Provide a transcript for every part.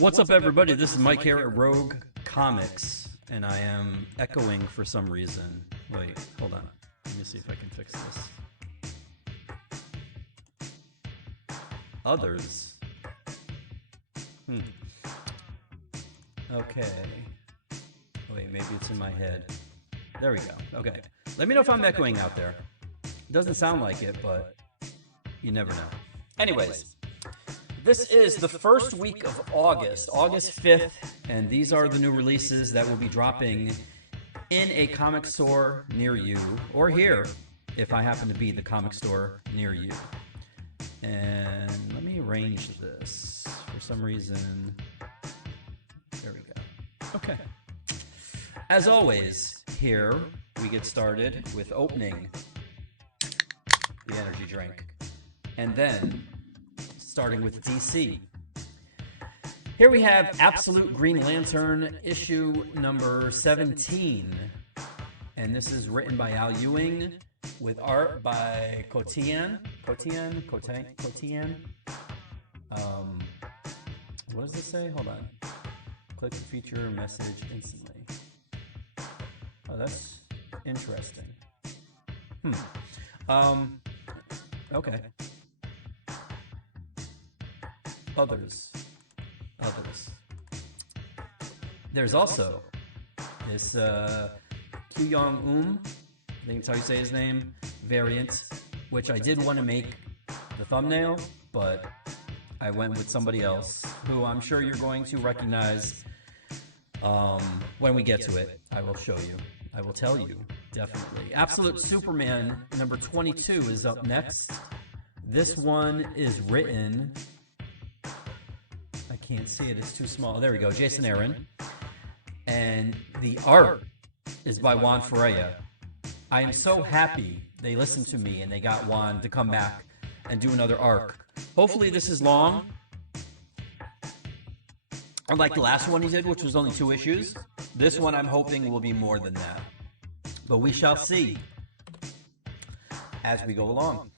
What's up, everybody? This is Mike here at Rogue Comics, and I am echoing for some reason. Wait, hold on. Let me see if I can fix this. Others. Okay. Wait, maybe it's in my head. There we go. Okay. Let me know if I'm echoing out there. It doesn't sound like it, but you never know. Anyways. This is the first week of August, August 5th, and these are the new releases that will be dropping in a comic store near you, or here, if I happen to be the comic store near you. And let me arrange this. For some reason, there we go. Okay. As always, here we get started with opening the energy drink, and then starting with DC. Here we have Absolute Green Lantern issue number 17. And this is written by Al Ewing with art by Kotian. What does this say? Hold on. Click the feature message instantly. Oh, that's interesting. Okay. Others. There's also this Kyung I think that's how you say his name, variant, which I did want to make the thumbnail, but I went with somebody else who I'm sure you're going to recognize when we get to it. I will show you. I will tell you, definitely. Absolute Superman number 22 is up next. This one is written... I can't see it, it's too small. There we go, Jason Aaron. And the art is by Juan Ferreira. I am so happy they listened to me and they got Juan to come back and do another arc. Hopefully this is long. Unlike the last one he did, which was only 2 issues. This one I'm hoping will be more than that. But we shall see as we go along.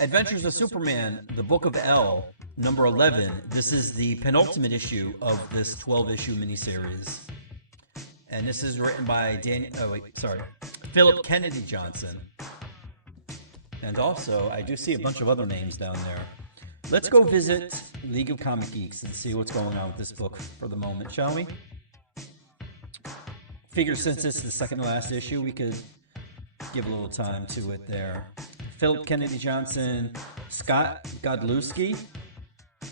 Adventures of Superman, the Book of L, number 11. This is the penultimate issue of this 12-issue miniseries. And this is written by Philip Kennedy Johnson. And also, I do see a bunch of other names down there. Let's go visit League of Comic Geeks and see what's going on with this book for the moment, shall we? Figure since this is the second to last issue, we could give a little time to it there. Philip Kennedy Johnson, Scott Godlewski,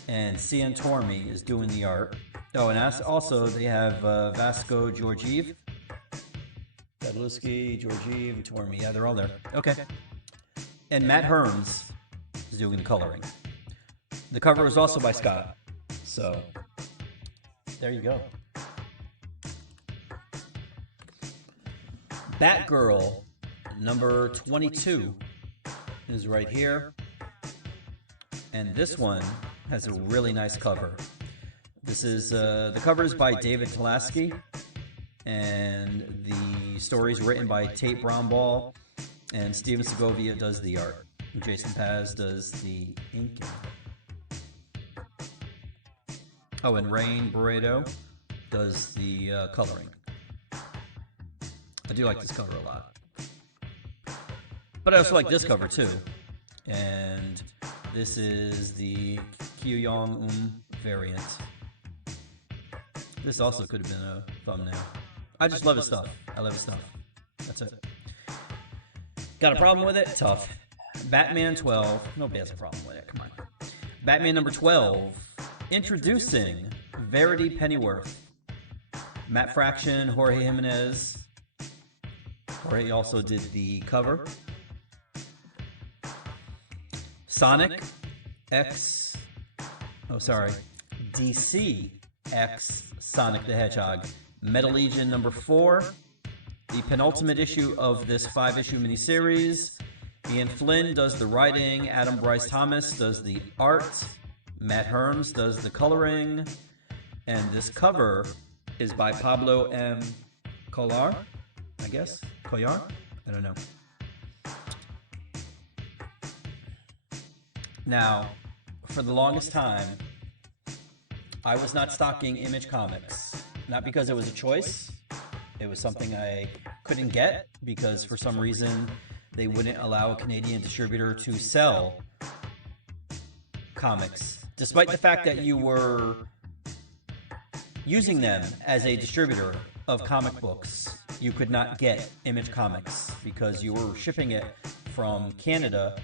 and Cian Tormey is doing the art. Oh, and also they have Vasco Georgiev, Godlewski, Georgiev, and Tormey. Yeah, they're all there. Okay. And Matt Herms is doing the coloring. The cover is also by Scott. So, there you go. Batgirl, number 22, is right here. And this one has a really nice cover. This is, the cover is by David Tulaski, and the story is written by Tate Brownball, and Steven Segovia does the art. Jason Paz does the inking. Oh, and Rain Barreto does the coloring. I do like this cover a lot. But I also like this cover too. And this is the Kyung variant. This also could have been a thumbnail. I just love his stuff. I love his stuff. That's it. Got a problem with it? Tough. Batman 12. Nobody has a problem with it. Come on. Batman number 12. Introducing Verity Pennyworth. Matt Fraction, Jorge Jimenez. Jorge also did the cover. Sonic X. Oh, sorry. DC X Sonic the Hedgehog. Metal Legion number 4. The penultimate issue of this 5-issue miniseries. Ian Flynn does the writing. Adam Bryce Thomas does the art. Matt Herms does the coloring. And this cover is by Pablo M. Collar, I guess. Collar? I don't know. Now, for the longest time, I was not stocking Image Comics. Not because it was a choice. It was something I couldn't get because for some reason they wouldn't allow a Canadian distributor to sell comics. Despite the fact that you were using them as a distributor of comic books, you could not get Image Comics because you were shipping it from Canada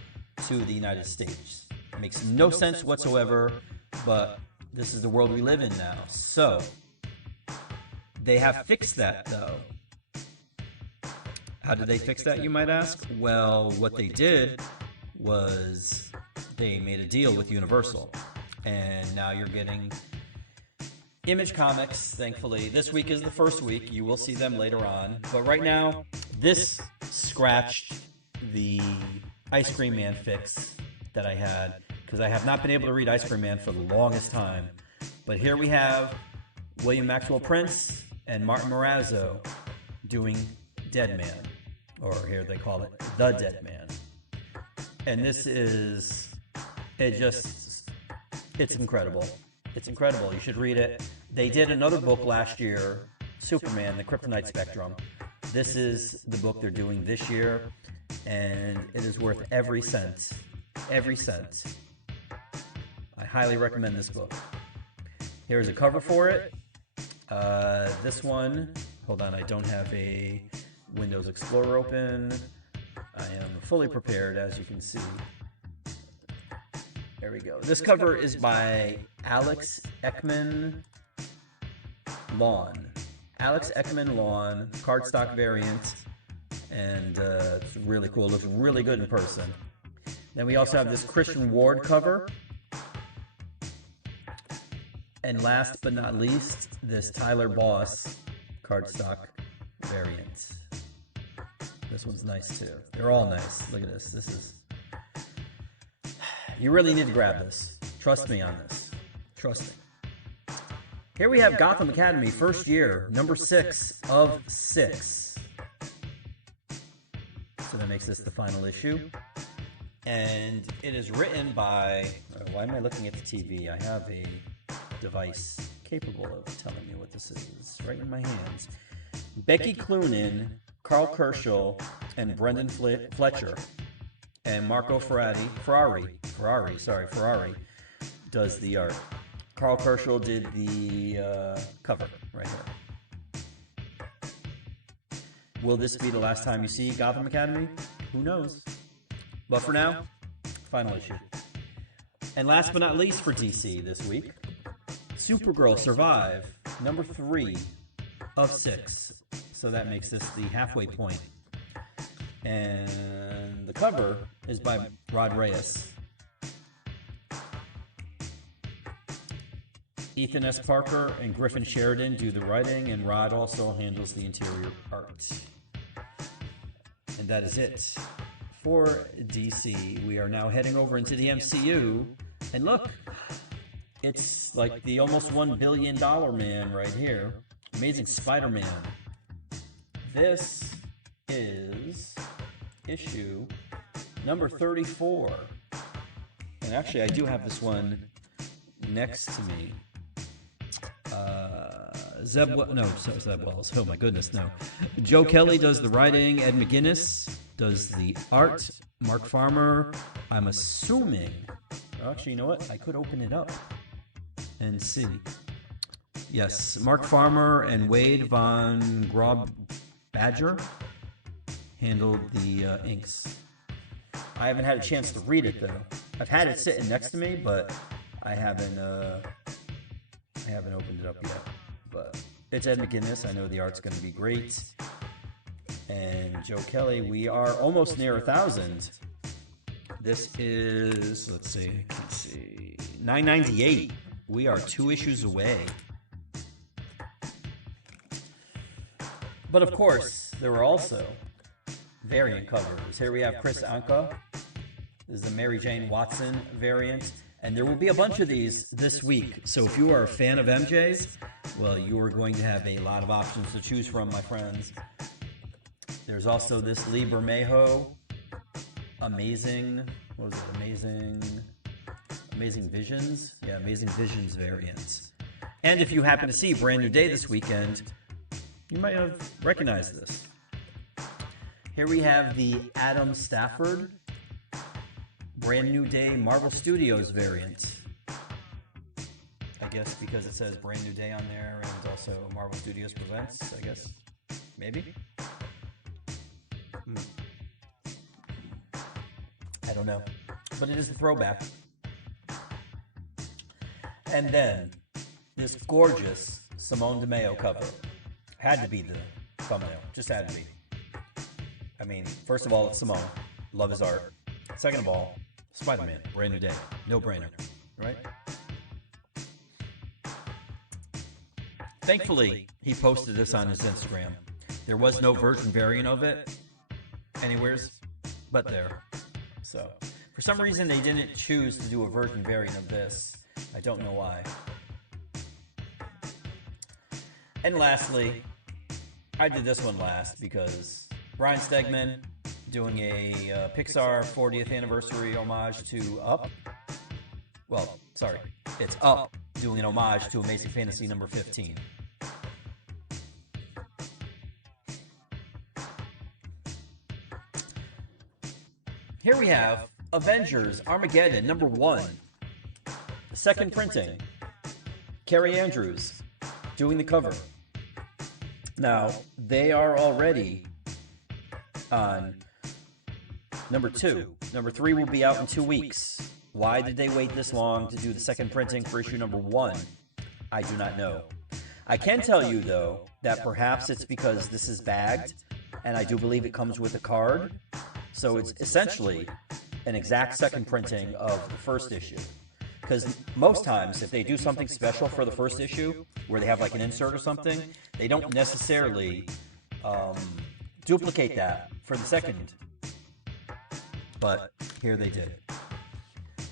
to the United States. It makes no sense whatsoever, but this is the world we live in now. So, they have fixed that though. How did they fix that, you might ask? Well, what they did was they made a deal with Universal. And now you're getting Image Comics, thankfully. This week is the first week. You will see them later on. But right now, this scratched the Ice Cream Man fix that I had, because I have not been able to read Ice Cream Man for the longest time. But here we have William Maxwell Prince and Martin Morazzo doing Dead Man, or here they call it The Dead Man. And this is, it's incredible. It's incredible. You should read it. They did another book last year, Superman, the Kryptonite Spectrum. This is the book they're doing this year, and it is worth every cent. Every cent. I highly recommend this book. Here's a cover for it. This one, hold on, I don't have a Windows Explorer open. I am fully prepared, as you can see. There we go. This cover is by Alex Ekman Lawn. Alex Ekman Lawn, cardstock variant, and it's really cool. It looks really good in person. Then we also have this Christian Ward cover. And last but not least, this Tyler Boss cardstock variant. This one's nice too. They're all nice. Look at this. This is... You really need to grab this. Trust me on this. Trust me. Here we have Gotham Academy, first year, number 6 of 6. So that makes this the final issue. And it is written by... Why am I looking at the TV? I have a device capable of telling me what this is. Right in my hands. Becky Cloonan, Carl Kerschel, and Brendan Fletcher. And Marco Ferrari does the art. Carl Kerschel did the cover right here. Will this be the last time you see Gotham Academy? Who knows? But for now, final issue. And last but not least for DC this week, Supergirl Survive, number 3 of 6. So that makes this the halfway point. And the cover is by Rod Reyes. Ethan S. Parker and Griffin Sheridan do the writing, and Rod also handles the interior art. And that is it for DC. We are now heading over into the MCU, and look, it's like the almost $1 billion man right here. Amazing Spider-Man. This is issue number 34. And actually, I do have this one next to me. Zeb Wells. Oh my goodness, no. Joe Kelly does the writing. Ed McGuinness does the art. Mark Farmer, I'm assuming. Actually, you know what? I could open it up and see. Yes, Mark Farmer and Wade Von Grob Badger handled the inks. I haven't had a chance to read it though. I've had it sitting next to me, but I haven't opened it up yet. But it's Ed McGuinness. I know the art's going to be great. And Joe Kelly, we are almost near 1,000. This is, let's see, 998. We are 2 issues away. But of course, there were also variant covers. Here we have Chris Anka. This is the Mary Jane Watson variant. And there will be a bunch of these this week. So if you are a fan of MJ's, well, you are going to have a lot of options to choose from, my friends. There's also this Lee Bermejo Amazing Visions? Yeah, Amazing Visions variants. And if you happen to see Brand New Day this weekend, you might have recognized this. Here we have the Adam Stafford Brand New Day Marvel Studios variant. I guess because it says Brand New Day on there and also Marvel Studios Presents, I guess. Maybe? I don't know. But it is a throwback. And then, this gorgeous Simone DeMeo cover. Had to be the thumbnail. Just had to be. I mean, first of all, it's Simone. Love his art. Second of all, Spider-Man. Brand New Day. No brainer. Right? Thankfully, he posted this on his Instagram. There was no version variant of it anywheres, but there. So, for some reason, they didn't choose to do a version variant of this. I don't know why. And lastly, I did this one last because Brian Stegman doing a Pixar 40th anniversary homage to Up. Well, sorry, it's Up doing an homage to Amazing Fantasy number 15. Here we have Avengers Armageddon number 1. The second printing. Carrie Andrews doing the cover. Now, they are already on number 2. Number 3 will be out in 2 weeks. Why did they wait this long to do the second printing for issue number 1? I do not know. I can tell you, though, that perhaps it's because this is bagged, and I do believe it comes with a card. So it's essentially an exact second printing of the first issue. Because most times, if they do something special for the first issue, where they have like an insert or something, they don't necessarily duplicate that for the second. But here they did.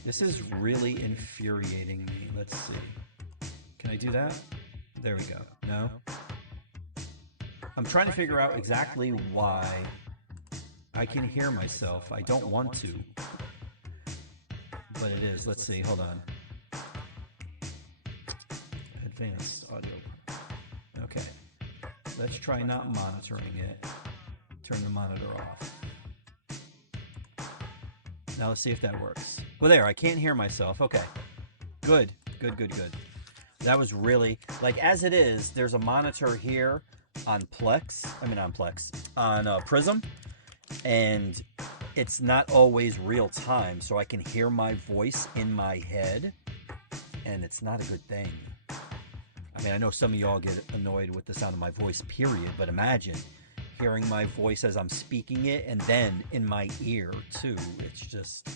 This is really infuriating me. Let's see. Can I do that? There we go. No? I'm trying to figure out exactly why I can hear myself. I don't want to. But it is. Let's see. Hold on. Advanced audio. Okay. Let's try not monitoring it. Turn the monitor off. Now let's see if that works. Well, there. I can't hear myself. Okay. Good. Good, good, good. That was really... Like, as it is, there's a monitor here on on Prism. And it's not always real time, so I can hear my voice in my head, and it's not a good thing. I mean, I know some of y'all get annoyed with the sound of my voice, period, but imagine hearing my voice as I'm speaking it, and then in my ear, too. It's just...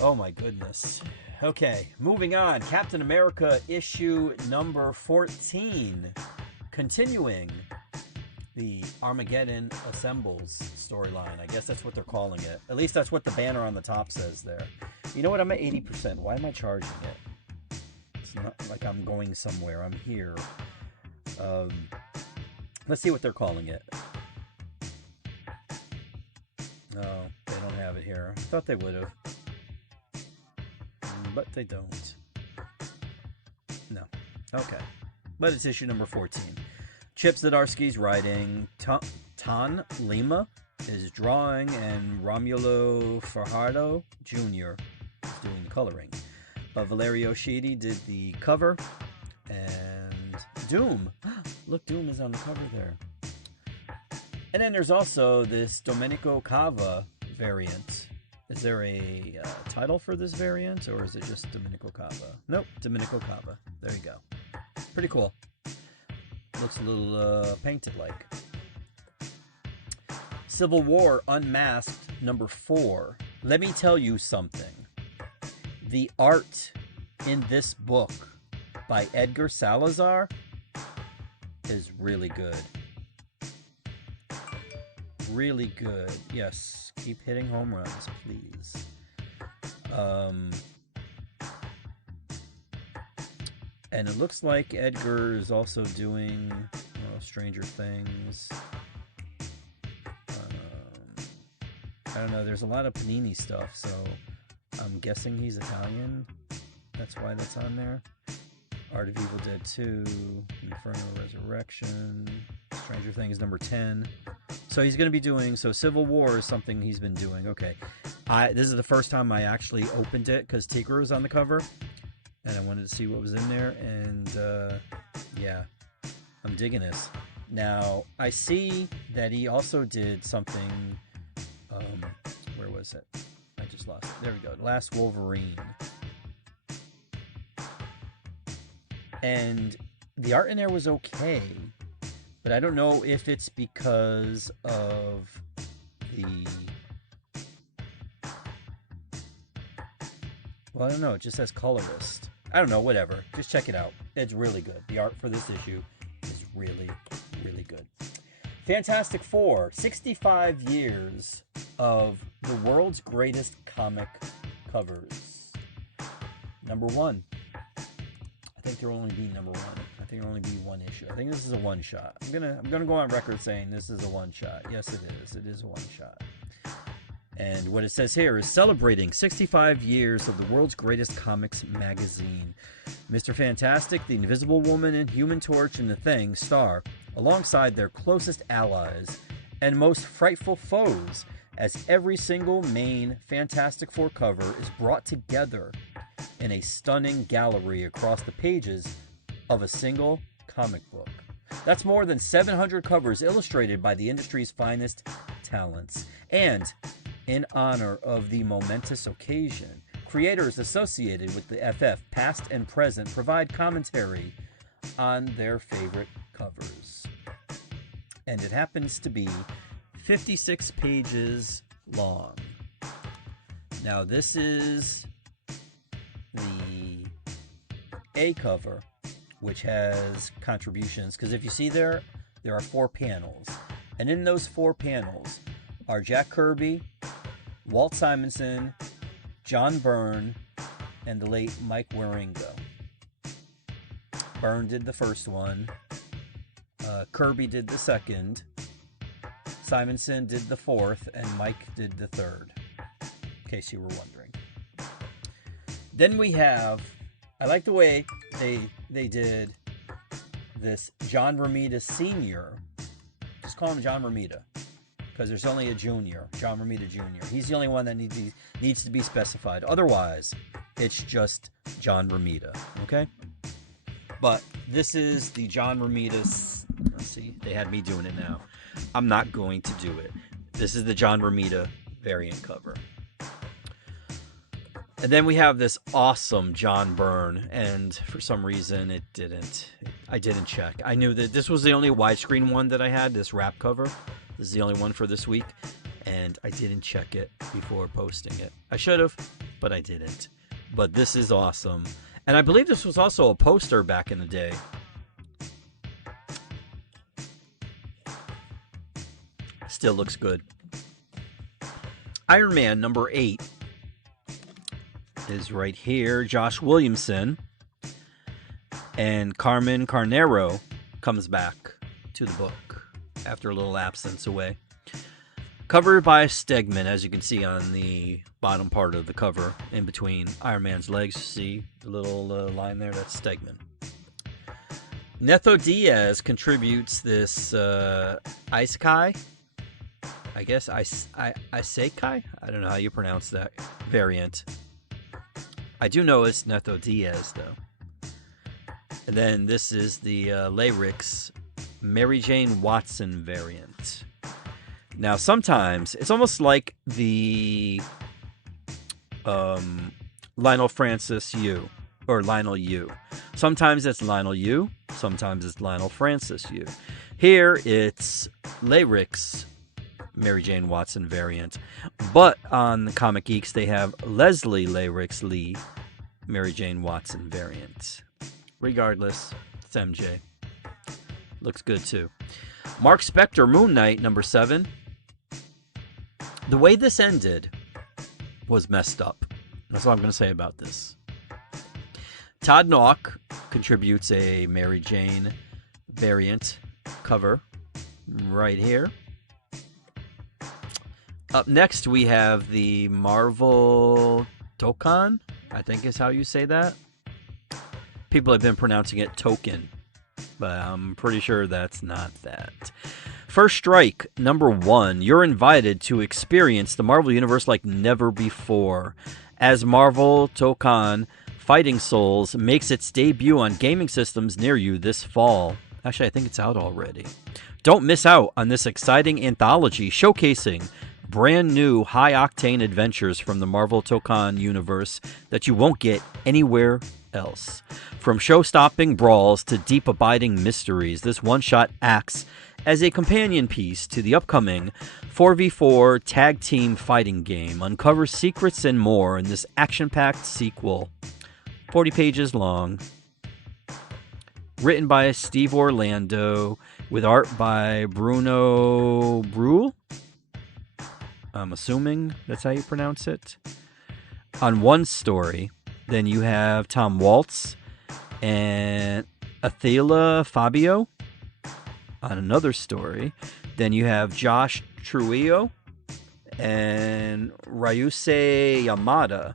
Oh my goodness. Okay, moving on. Captain America issue number 14. Continuing the Armageddon Assembles storyline. I guess that's what they're calling it. At least that's what the banner on the top says there. You know what? I'm at 80%. Why am I charging it? It's not like I'm going somewhere. I'm here. Let's see what they're calling it. No, they don't have it here. I thought they would have. But they don't. No. Okay. But it's issue number 14. Chip Zdarsky's writing, Tan Lima is drawing, and Romulo Fajardo Jr. is doing the coloring. Valerio Schiti did the cover, and Doom. Look, Doom is on the cover there. And then there's also this Domenico Cava variant. Is there a title for this variant, or is it just Domenico Cava? Nope, Domenico Cava. There you go. Pretty cool. Looks a little painted like. Civil War Unmasked number 4. Let me tell you something. The art in this book by Edgar Salazar is really good. Really good. Yes, keep hitting home runs, please. And it looks like Edgar is also doing Stranger Things. I don't know. There's a lot of Panini stuff, so I'm guessing he's Italian. That's why that's on there. Art of Evil Dead 2, Inferno Resurrection, Stranger Things number 10. So he's going to be doing, so Civil War is something he's been doing. Okay. This is the first time I actually opened it because Tigger was on the cover and I wanted to see what was in there. And yeah, I'm digging this. Now, I see that he also did something, where was it? I just lost it. There we go. Last Wolverine. And the art in there was okay, but I don't know if it's because of the... Well, I don't know. It just says colorist. I don't know. Whatever. Just check it out. It's really good. The art for this issue is really, really good. Fantastic Four. 65 years of the world's greatest comic covers. Number 1. I think there'll only be number 1. I think there'll only be one issue. I think this is a one-shot. I'm gonna go on record saying this is a one-shot. Yes, it is. It is a one-shot. And what it says here is celebrating 65 years of the world's greatest comics magazine. Mr. Fantastic, the Invisible Woman, and Human Torch and the Thing star alongside their closest allies and most frightful foes as every single main Fantastic Four cover is brought together in a stunning gallery across the pages of a single comic book. That's more than 700 covers illustrated by the industry's finest talents. And in honor of the momentous occasion, creators associated with the FF, past and present, provide commentary on their favorite covers. And it happens to be 56 pages long. Now, this is the A cover, which has contributions, because if you see there are 4 panels, and in those 4 panels are Jack Kirby, Walt Simonson, John Byrne, and the late Mike Wieringo. Byrne did the first one, Kirby did the second, Simonson did the fourth, and Mike did the third, in case you were wondering. Then we have, I like the way they did this John Romita Sr. Just call him John Romita, because there's only a junior, John Romita Jr. He's the only one that needs to be specified. Otherwise, it's just John Romita, okay? But this is the John Romita, let's see, they had me doing it now. I'm not going to do it. This is the John Romita variant cover. And then we have this awesome John Byrne, and for some reason I didn't check. I knew that this was the only widescreen one that I had, this wrap cover. This is the only one for this week, and I didn't check it before posting it. I should have, but I didn't. But this is awesome. And I believe this was also a poster back in the day. Still looks good. Iron Man number 8 is right here. Josh Williamson and Carmen Carnero comes back to the book after a little absence away. Covered by Stegman, as you can see on the bottom part of the cover, in between Iron Man's legs. See the little line there? That's Stegman. Netho Diaz contributes this Isekai, I guess, Isekai? I don't know how you pronounce that variant. I do know it's Netho Diaz, though. And then this is the Layrix Mary Jane Watson variant. Now, sometimes it's almost like the Lionel Francis U, or Lionel U. Sometimes it's Lionel U, sometimes it's Lionel Francis U. Here it's Layrix Mary Jane Watson variant, but on the Comic Geeks they have Leslie Layrix Lee Mary Jane Watson variant. Regardless, it's MJ. Looks good too. Mark Spector Moon Knight number 7. The way this ended was messed up. That's all I'm going to say about this. Todd Nauck contributes a Mary Jane variant cover right here. Up next, we have the Marvel Dokkan, I think is how you say that. People have been pronouncing it token, but I'm pretty sure that's not that. First Strike, number 1. You're invited to experience the Marvel Universe like never before, as Marvel Tokan Fighting Souls makes its debut on gaming systems near you this fall. Actually, I think it's out already. Don't miss out on this exciting anthology showcasing brand new high-octane adventures from the Marvel Tokan universe that you won't get anywhere else. From show-stopping brawls to deep abiding mysteries, this one-shot acts as a companion piece to the upcoming 4v4 tag team fighting game. Uncover secrets and more in this action-packed sequel. 40 pages long. Written by Steve Orlando, with art by Bruno Bruhl. I'm assuming that's how you pronounce it. On one story, then you have Tom Waltz and Athela Fabio. On another story, then you have Josh Trujillo and Ryusei Yamada.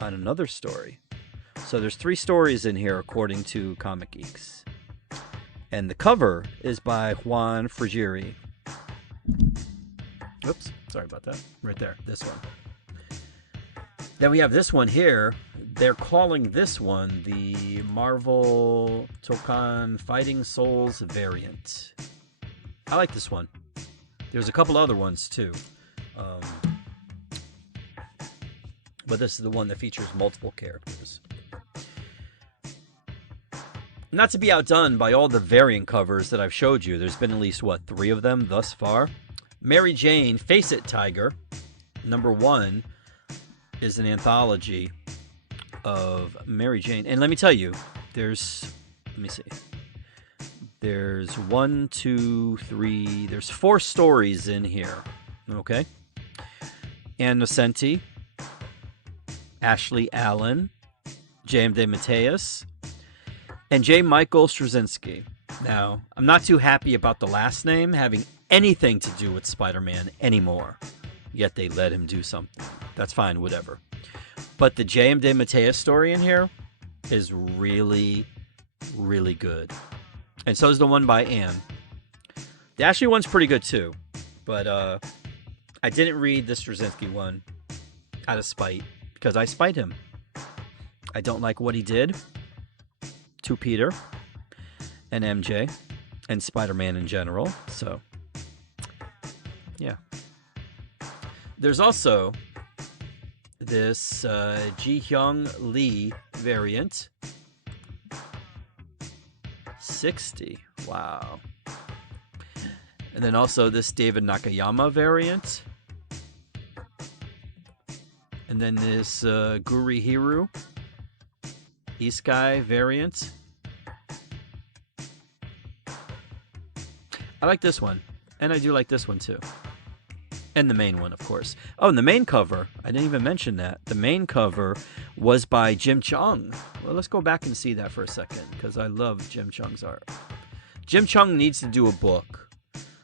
On another story. So there's 3 stories in here according to Comic Geeks. And the cover is by Juan Frigeri. Oops, sorry about that. Right there, this one. Then we have this one here. They're calling this one the Marvel Tokan Fighting Souls variant. I like this one. There's a couple other ones too. But this is the one that features multiple characters. Not to be outdone by all the variant covers that I've showed you. There's been at least, 3 of them thus far. Mary Jane, Face It Tiger, number 1, is an anthology of Mary Jane. And let me tell you, there's 1, 2, 3, there's 4 stories in here. Okay? Ann Nocenti, Ashley Allen, J.M. DeMatteis, and J. Michael Straczynski. Now, I'm not too happy about the last name having anything to do with Spider-Man anymore. Yet they let him do something. That's fine, whatever. But the J.M. DeMatteis story in here is really, really good. And so is the one by Anne. The Ashley one's pretty good too. But I didn't read the Straczynski one out of spite. Because I spite him. I don't like what he did to Peter and MJ and Spider-Man in general. So, yeah. There's also this Ji-Hyung Lee variant. 60. Wow. And then also this David Nakayama variant. And then this Gurihiru Iskai variant. I like this one. And I do like this one too. And the main one, of course. Oh, and the main cover. I didn't even mention that. The main cover was by Jim Chung. Well, let's go back and see that for a second, because I love Jim Chung's art. Jim Chung needs to do a book.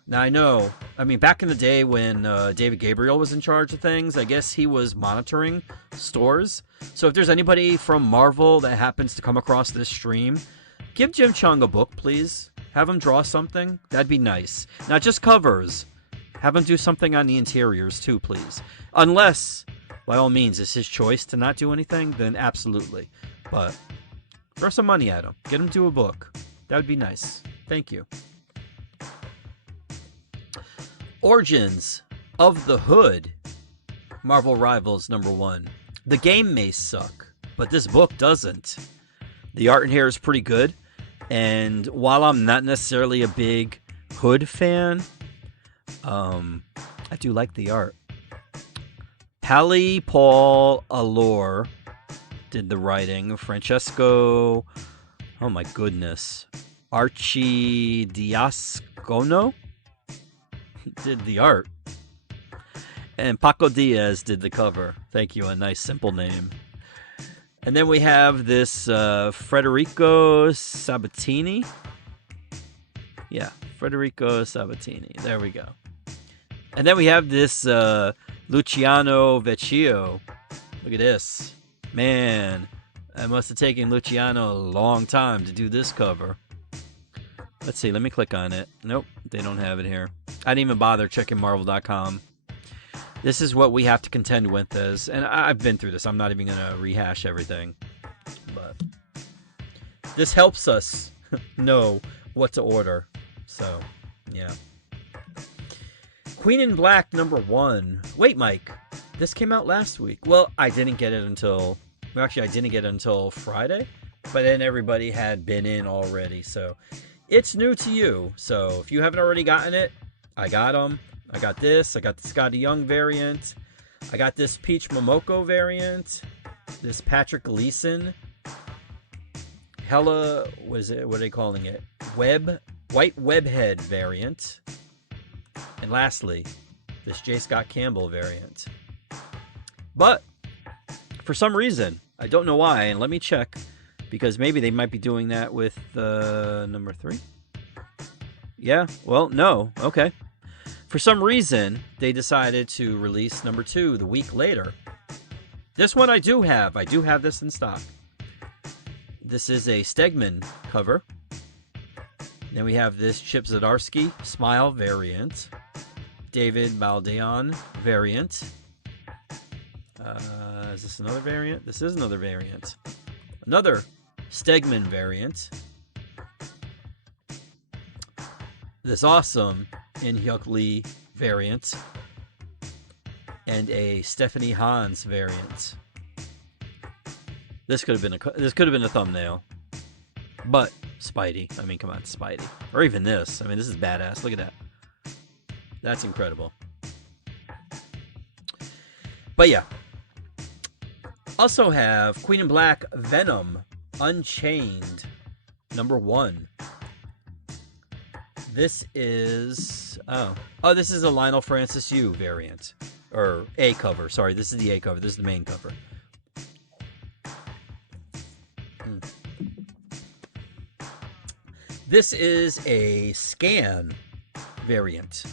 Now, I know, back in the day when David Gabriel was in charge of things, I guess he was monitoring stores. So if there's anybody from Marvel that happens to come across this stream, give Jim Chung a book, please. Have him draw something. That'd be nice. Not just covers. Have him do something on the interiors too, please. Unless, by all means, it's his choice to not do anything, then absolutely. But throw some money at him. Get him to do a book. That would be nice. Thank you. Origins of the Hood. Marvel Rivals #1. The game may suck, but this book doesn't. The art in here is pretty good. And while I'm not necessarily a big Hood fan, I do like the art. Hallie Paul Allure did the writing. Francesco, oh my goodness, Archie Diascono did the art. And Paco Diaz did the cover. Thank you, a nice simple name. And then we have this Federico Sabatini. Yeah, Federico Sabatini. There we go. And then we have this Luciano Vecchio. Look at this. Man, It must have taken Luciano a long time to do this cover. Let's see. Let me click on it. Nope, they don't have it here. I didn't even bother checking Marvel.com. This is what we have to contend with, and I've been through this. I'm not even going to rehash everything. But this helps us know what to order. So, yeah. Queen in Black #1. Wait, Mike. This came out last week. Well, I didn't get it until... Well, actually, I didn't get it until Friday. But then everybody had been in already. So, it's new to you. So, if you haven't already gotten it, I got them. I got this. I got the Scotty Young variant. I got this Peach Momoko variant. This Patrick Gleason. Hella... What is it? What are they calling it? White Webhead variant. And lastly, this J. Scott Campbell variant. But, for some reason, I don't know why, and let me check, because maybe they might be doing that with #3? Yeah, well, no, okay. For some reason, they decided to release #2 the week later. This one I do have. I do have this in stock. This is a Stegman cover. Then we have this Chip Zdarsky Smile variant. David Baldeon variant. Is this another variant? This is another variant. Another Stegman variant. This awesome In-Hyuk Lee variant. And a Stephanie Hans variant. This could have been a thumbnail. But Spidey. I mean, come on, Spidey. Or even this. I mean, this is badass. Look at that. That's incredible. But yeah. Also have Queen in Black Venom Unchained #1. This is... this is a Lionel Francis Yu variant. Or A cover. Sorry, this is the A cover. This is the main cover. This is a Scan variant.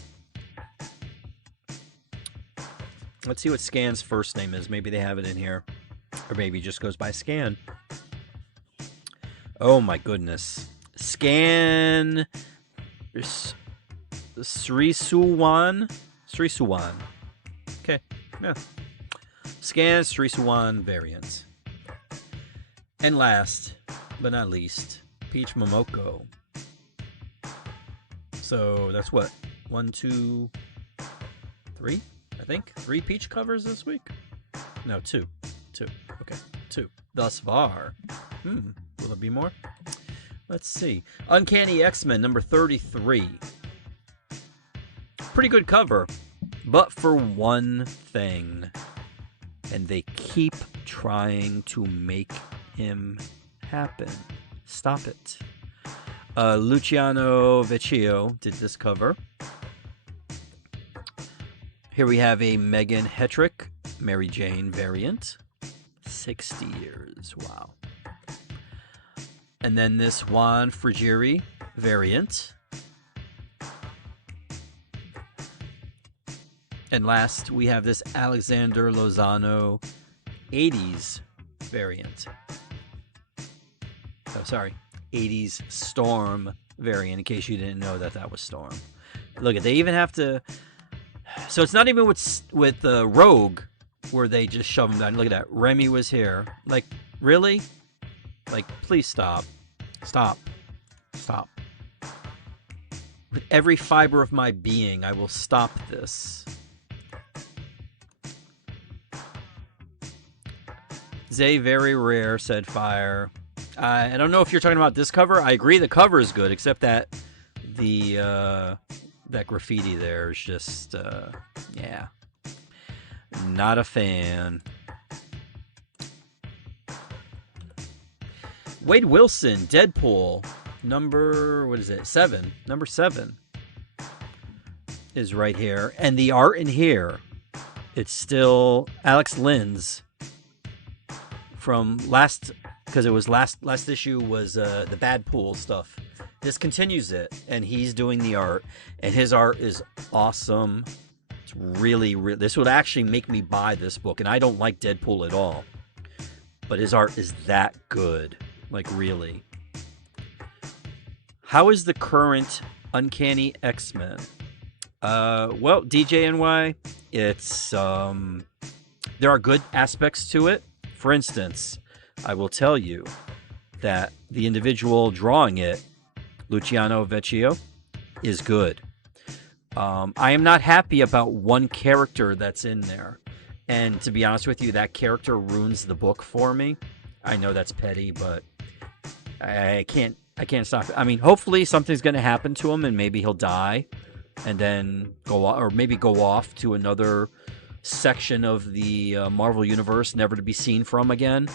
Let's see what Scan's first name is. Maybe they have it in here. Or maybe it just goes by Scan. Oh my goodness. Scan... Srisuwan? Srisuwan. Okay, yeah. Scan Srisuwan variants. And last, but not least, Peach Momoko. So that's what? 1, 2, 3? I think 3 Peach covers this week. No, 2. Okay, 2 thus far. Will there be more? Let's see. Uncanny X-Men #33. Pretty good cover, but for one thing, and they keep trying to make him happen. Stop it. Luciano Vecchio did this cover. Here we have a Megan Hetrick Mary Jane variant. 60 years. Wow. And then this Juan Frigeri variant. And last, we have this Alexander Lozano 80s variant. Oh, sorry. 80s Storm variant, in case you didn't know that was Storm. Look, they even have to... So it's not even with Rogue, where they just shove him down. Look at that. Remy was here. Like, really? Like, please stop. Stop. Stop. With every fiber of my being, I will stop this. Zay, very rare, said Fire. I don't know if you're talking about this cover. I agree the cover is good, except that that graffiti there is just, yeah. Not a fan. Wade Wilson, Deadpool, number 7 is right here. And the art in here, it's still Alex Linz from because it was last issue was the Bad Pool stuff. This continues it, and he's doing the art, and his art is awesome. It's really, this would actually make me buy this book, and I don't like Deadpool at all. but his art is that good. Like, really. How is the current Uncanny X-Men? Well, DJNY, it's, there are good aspects to it. For instance, I will tell you that the individual drawing it, Luciano Vecchio, is good. I am not happy about one character that's in there. And to be honest with you, that character ruins the book for me. I know that's petty, but I can't stop it. I mean, hopefully something's going to happen to him and maybe he'll die and then go off, or maybe go off to another section of the Marvel Universe, never to be seen from again.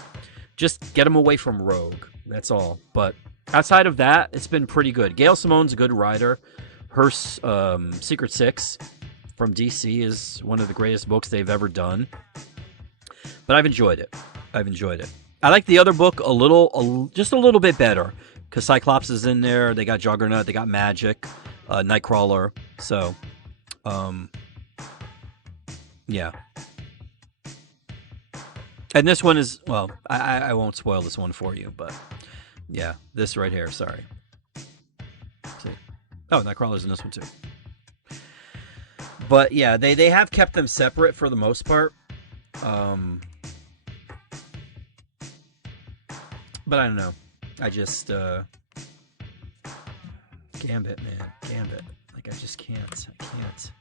Just get him away from Rogue. That's all. But outside of that, it's been pretty good. Gail Simone's a good writer. Her Secret Six from DC is one of the greatest books they've ever done. But I've enjoyed it. I like the other book just a little bit better, because Cyclops is in there. They got Juggernaut. They got Magic, Nightcrawler. So, yeah. And this one is, well, I won't spoil this one for you, but yeah, this right here. Sorry. See. Oh, Nightcrawler's in this one too. But yeah, they have kept them separate for the most part. But I don't know. I just Gambit, man. Gambit. Like, I just can't. I can't.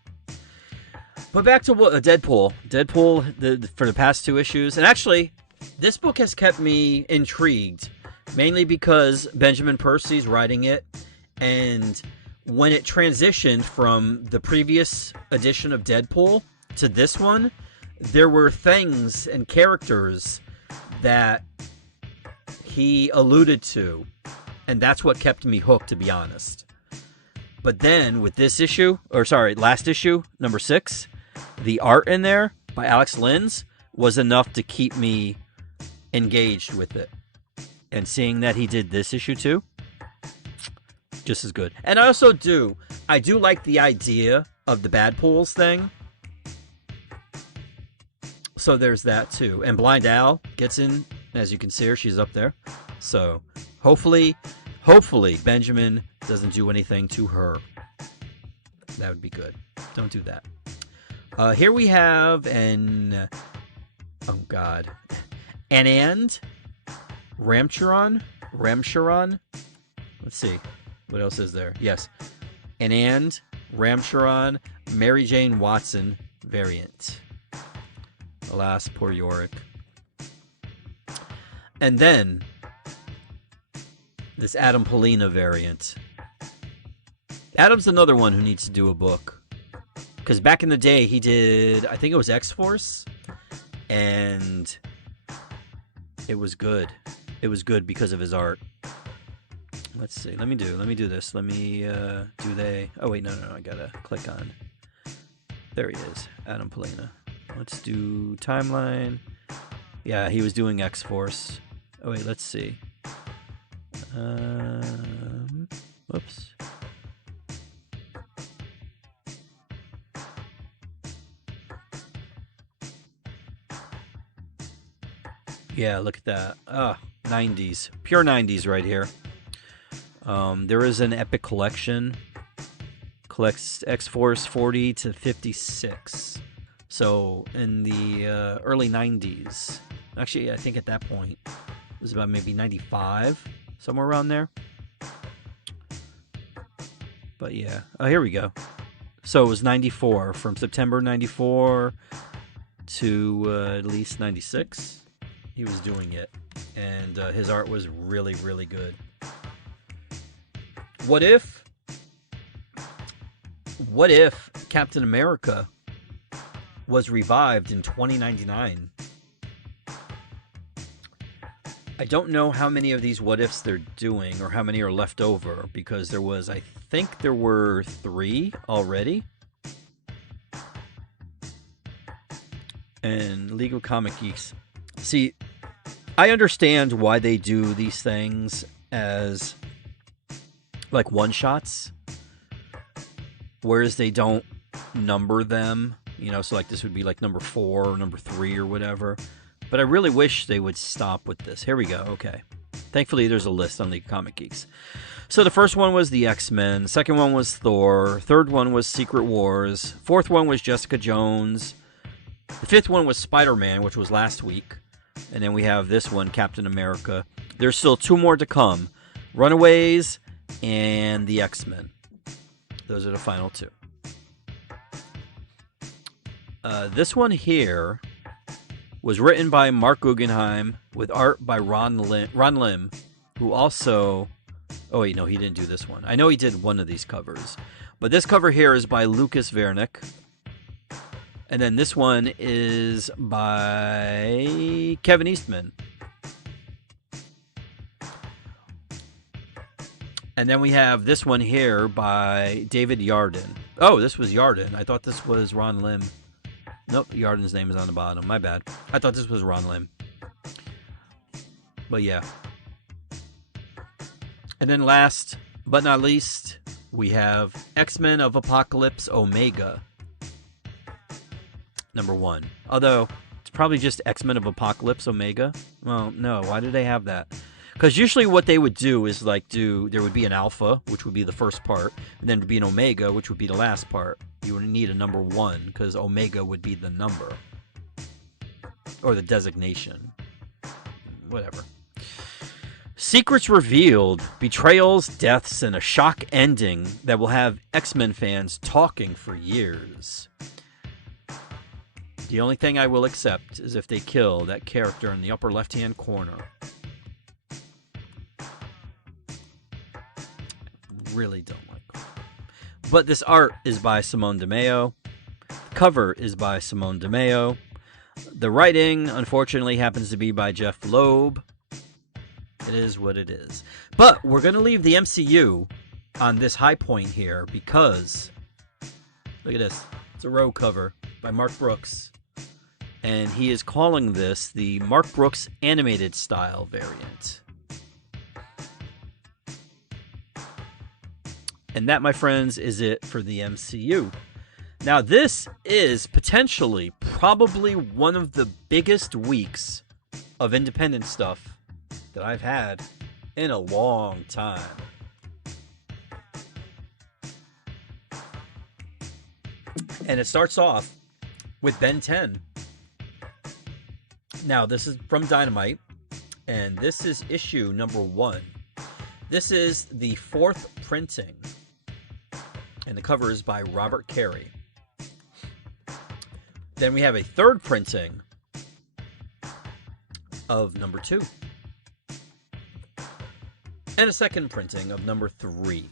But back to Deadpool. Deadpool, for the past 2 issues. And actually, this book has kept me intrigued. Mainly because Benjamin Percy's writing it. And when it transitioned from the previous edition of Deadpool to this one, there were things and characters that he alluded to, and that's what kept me hooked, to be honest. But then with this issue, last issue, number 6, the art in there by Alex Linz was enough to keep me engaged with it. And seeing that he did this issue too, just as good. And I do like the idea of the Bad Pools thing. So there's that too. And Blind Al gets in. As you can see her, she's up there. So hopefully Benjamin doesn't do anything to her. That would be good. Don't do that. Here we have Anand Ramcharan. Let's see. What else is there? Yes. Anand Ramcharan, Mary Jane Watson variant. Alas, poor Yorick. And then this Adam Polina variant. Adam's another one who needs to do a book. Because back in the day, he did, I think it was X-Force. And it was good. It was good because of his art. Let's see. Let me do this. Let me oh wait, no, I gotta click on. There he is, Adam Polina. Let's do timeline. Yeah, he was doing X-Force. Oh wait, let's see. Whoops. Yeah, look at that. 90s. Pure 90s right here. There is an epic collection. Collects X-Force 40 to 56. So, in the early 90s. Actually, I think at that point, it was about maybe 95. Somewhere around there. But yeah. Oh, here we go. So, it was 94. From September 94 to at least 96. He was doing it. And his art was really, really good. What if Captain America was revived in 2099? I don't know how many of these what ifs they're doing or how many are left over, because I think there were 3 already. And League of Comic Geeks. See, I understand why they do these things as like one-shots, whereas they don't number them, so like this would be like number 4 or number 3 or whatever. But I really wish they would stop with this. Here we go. Okay. Thankfully, there's a list on the Comic Geeks. So the first one was the X-Men. The second one was Thor. Third one was Secret Wars. Fourth one was Jessica Jones. The fifth one was Spider-Man, which was last week. And then we have this one, Captain America. There's still 2 more to come. Runaways and the X-Men. Those are the final 2. This one here was written by Mark Guggenheim with art by Ron Lim, who also... Oh, wait, no, he didn't do this one. I know he did one of these covers. But this cover here is by Lucas Vernick. And then this one is by Kevin Eastman. And then we have this one here by David Yardin. Oh, this was Yardin. I thought this was Ron Lim. Nope, Yardin's name is on the bottom. My bad. I thought this was Ron Lim. But yeah. And then last but not least, we have X-Men of Apocalypse Omega. Number 1. Although, it's probably just X-Men of Apocalypse Omega. Well, no. Why do they have that? Because usually what they would do is there would be an Alpha, which would be the first part, and then there'd be an Omega, which would be the last part. You would need a number 1, because Omega would be the number. Or the designation. Whatever. Secrets revealed, betrayals, deaths, and a shock ending that will have X-Men fans talking for years. The only thing I will accept is if they kill that character in the upper left-hand corner. Really don't like it. But this art is by Simone DeMeo. The cover is by Simone DeMeo. The writing, unfortunately, happens to be by Jeff Loeb. It is what it is. But we're going to leave the MCU on this high point here because, look at this. It's a row cover by Mark Brooks. And he is calling this the Mark Brooks animated style variant. And that, my friends, is it for the MCU. Now, this is potentially probably one of the biggest weeks of independent stuff that I've had in a long time. And it starts off with Ben 10. Now, this is from Dynamite, and this is issue number 1. This is the 4th printing, and the cover is by Robert Carey. Then we have a 3rd printing of number 2. And a 2nd printing of number 3.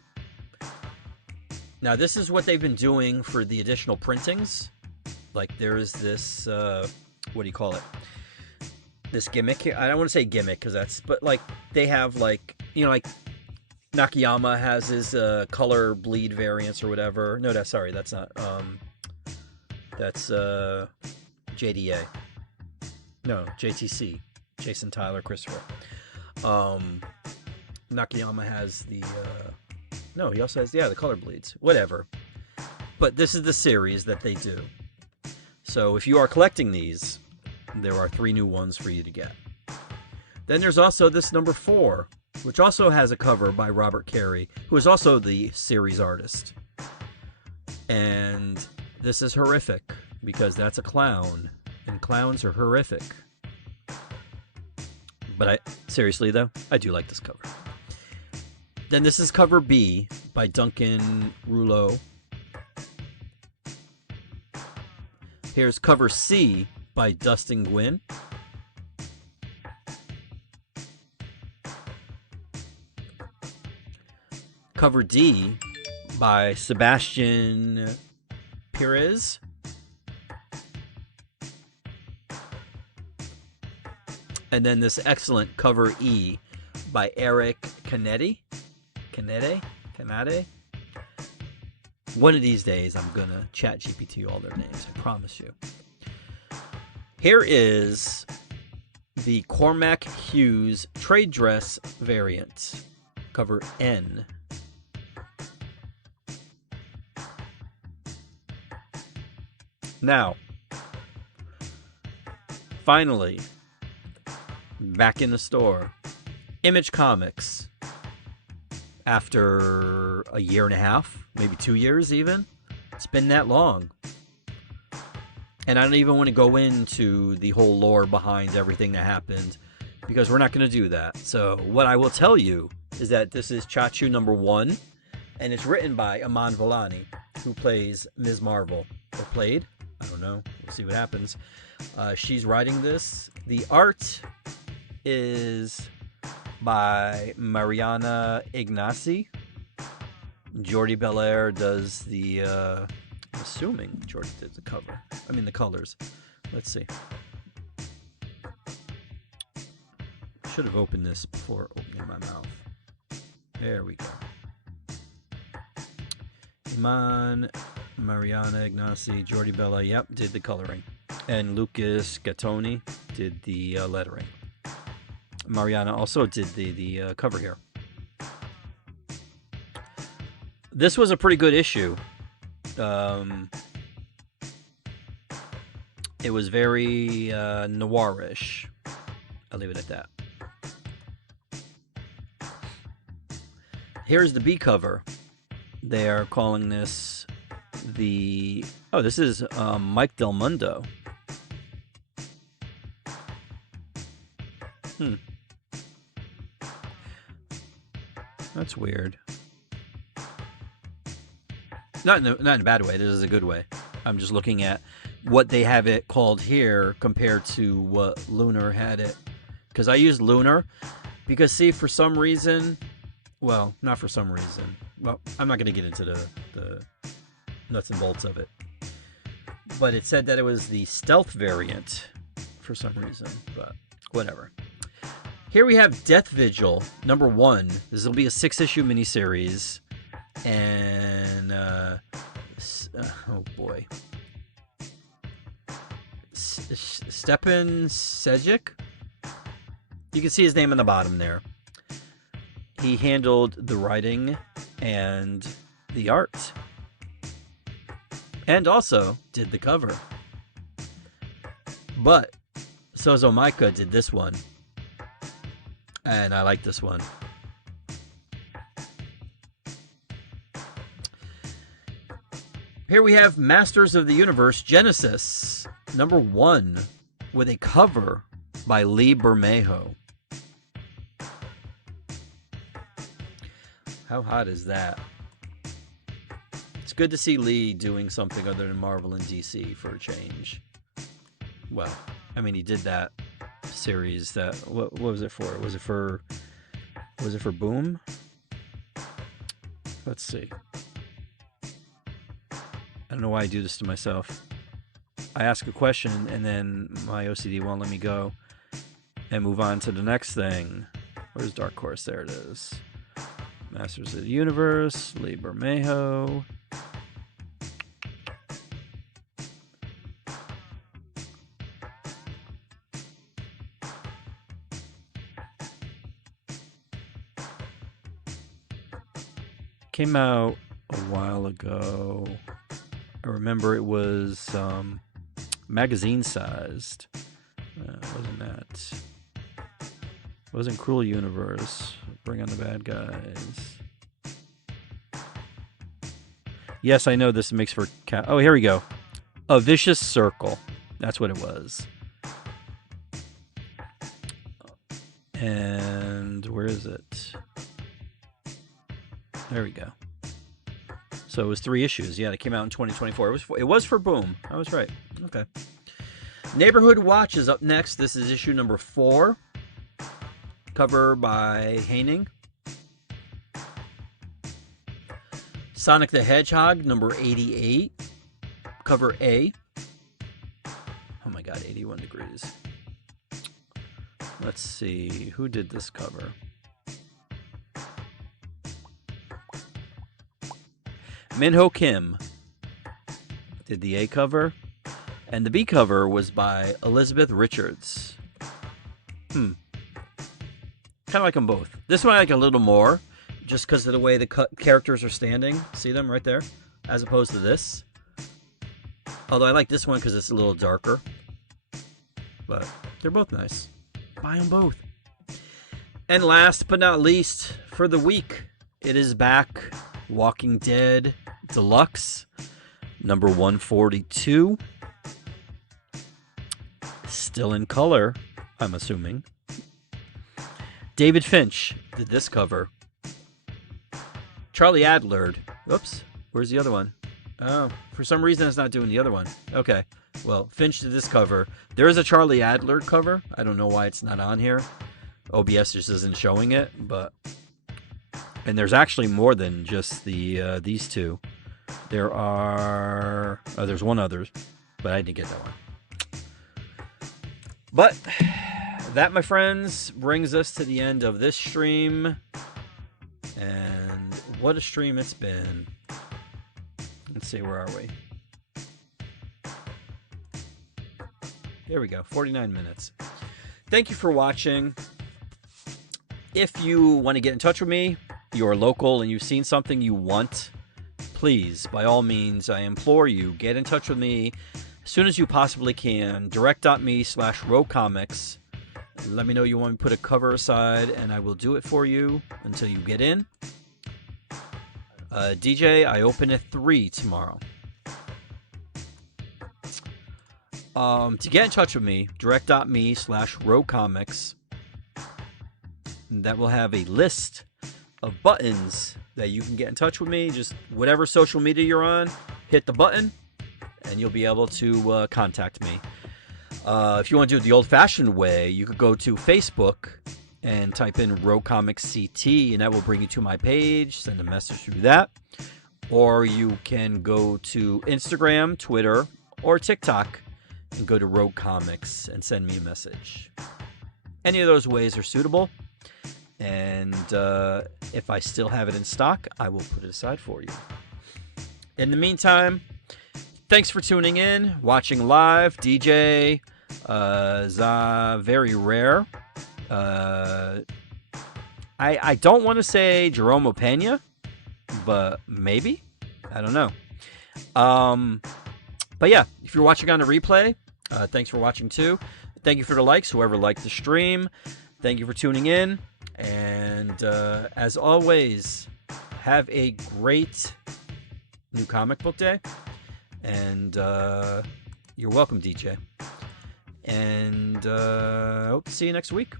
Now, this is what they've been doing for the additional printings. Like, there is this, what do you call it? This gimmick here. I don't want to say gimmick, because that's, but like, they have like, you know, like, Nakayama has his color bleed variants or whatever. No, that's not. That's JDA. No, JTC. Jason Tyler Christopher. Nakayama has the... no, he also has, the color bleeds. Whatever. But this is the series that they do. So if you are collecting these, there are 3 new ones for you to get. Then there's also this number 4, which also has a cover by Robert Carey, who is also the series artist. And this is horrific, because that's a clown, and clowns are horrific. But seriously though, I do like this cover. Then this is cover B by Duncan Rouleau. Here's cover C by Dustin Gwynn. Cover D by Sebastian Perez. And then this excellent cover E by Eric Canete. One of these days I'm gonna chat GPT all their names, I promise you. Here is the Cormac Hughes trade dress variant, cover N. Now, finally, back in the store. Image Comics. After a year and a half, maybe 2 years even. It's been that long. And I don't even want to go into the whole lore behind everything that happened, because we're not going to do that. So what I will tell you is that this is Chachu #1, and it's written by Iman Vellani, who plays Ms. Marvel. Or played? I don't know. We'll see what happens. She's writing this. The art is by Mariana Ignacy. Jordi Belair does the, I'm assuming Jordi did the cover. I mean the colors. Let's see. Should have opened this before opening my mouth. There we go. Iman, Mariana Ignacy, Jordi Belair, yep, did the coloring. And Lucas Gattoni did the lettering. Mariana also did the cover here. This was a pretty good issue. It was very noirish. I'll leave it at that. Here's the B cover. They are calling this the... Oh, this is Mike Del Mundo. That's weird. Not in a bad way. This is a good way. I'm just looking at what they have it called here compared to what Lunar had it. Because I used Lunar. Because, see, for some reason... Well, not for some reason. Well, I'm not going to get into the nuts and bolts of it. But it said that it was the stealth variant for some reason. But whatever. Here we have Death Vigil #1. This will be a 6-issue miniseries. And, oh boy. Stepan Sejic? You can see his name on the bottom there. He handled the writing and the art. And also did the cover. But Sozo Maika did this one. And I like this one. Here we have Masters of the Universe Genesis #1 with a cover by Lee Bermejo. How hot is that? It's good to see Lee doing something other than Marvel and DC for a change. Well, I mean, he did that series that... What was it for? Was it for Boom? Let's see. I don't know why I do this to myself. I ask a question and then my OCD won't let me go and move on to the next thing. Where's Dark Horse? There it is. Masters of the Universe, Lee Bermejo. Came out a while ago. I remember it was magazine sized. Wasn't that? Wasn't Cruel Universe. Bring on the bad guys. Yes, I know this makes for oh, here we go. A Vicious Circle. That's what it was. And where is it? There we go. So it was 3 issues. Yeah, it came out in 2024. It was for Boom. I was right. Okay. Neighborhood Watch is up next. This is issue #4. Cover by Haining. Sonic the Hedgehog #88. Cover A. Oh my god, 81 degrees. Let's see. Who did this cover? Minho Kim did the A cover, and the B cover was by Elizabeth Richards. Kind of like them both. This one I like a little more, just because of the way the characters are standing. See them right there? As opposed to this. Although I like this one because it's a little darker. But they're both nice. buy them both. And last but not least, for the week, it is back. Walking Dead Deluxe, number 142. Still in color, I'm assuming. David Finch did this cover. Charlie Adler. Oops, where's the other one? Oh, for some reason it's not doing the other one. Okay, well, Finch did this cover. There is a Charlie Adler cover. I don't know why it's not on here. OBS just isn't showing it, but... And there's actually more than just these two. There are... Oh, there's one other, but I didn't get that one. But that, my friends, brings us to the end of this stream. And what a stream it's been. Let's see, where are we? There we go, 49 minutes. Thank you for watching. If you want to get in touch with me, you're local and you've seen something you want, please, by all means, I implore you, get in touch with me as soon as you possibly can. direct.me/rowcomics. Let me know you want me to put a cover aside, and I will do it for you until you get in. DJ, I open at 3 tomorrow. To get in touch with me, direct.me/rowcomics. That will have a list of buttons that you can get in touch with me. Just whatever social media you're on, hit the button, and you'll be able to contact me. If you want to do it the old-fashioned way, you could go to Facebook and type in Row Comics CT, and that will bring you to my page. Send a message through that. Or you can go to Instagram, Twitter, or TikTok and go to Row Comics and send me a message. Any of those ways are suitable. And if I still have it in stock, I will put it aside for you. In the meantime, thanks for tuning in, watching live. DJ, very rare. I don't want to say Jerome Opeña, but maybe. I don't know. But yeah, if you're watching on the replay, thanks for watching too. Thank you for the likes, whoever liked the stream. Thank you for tuning in. And as always, have a great new comic book day. And you're welcome, DJ. And I hope to see you next week.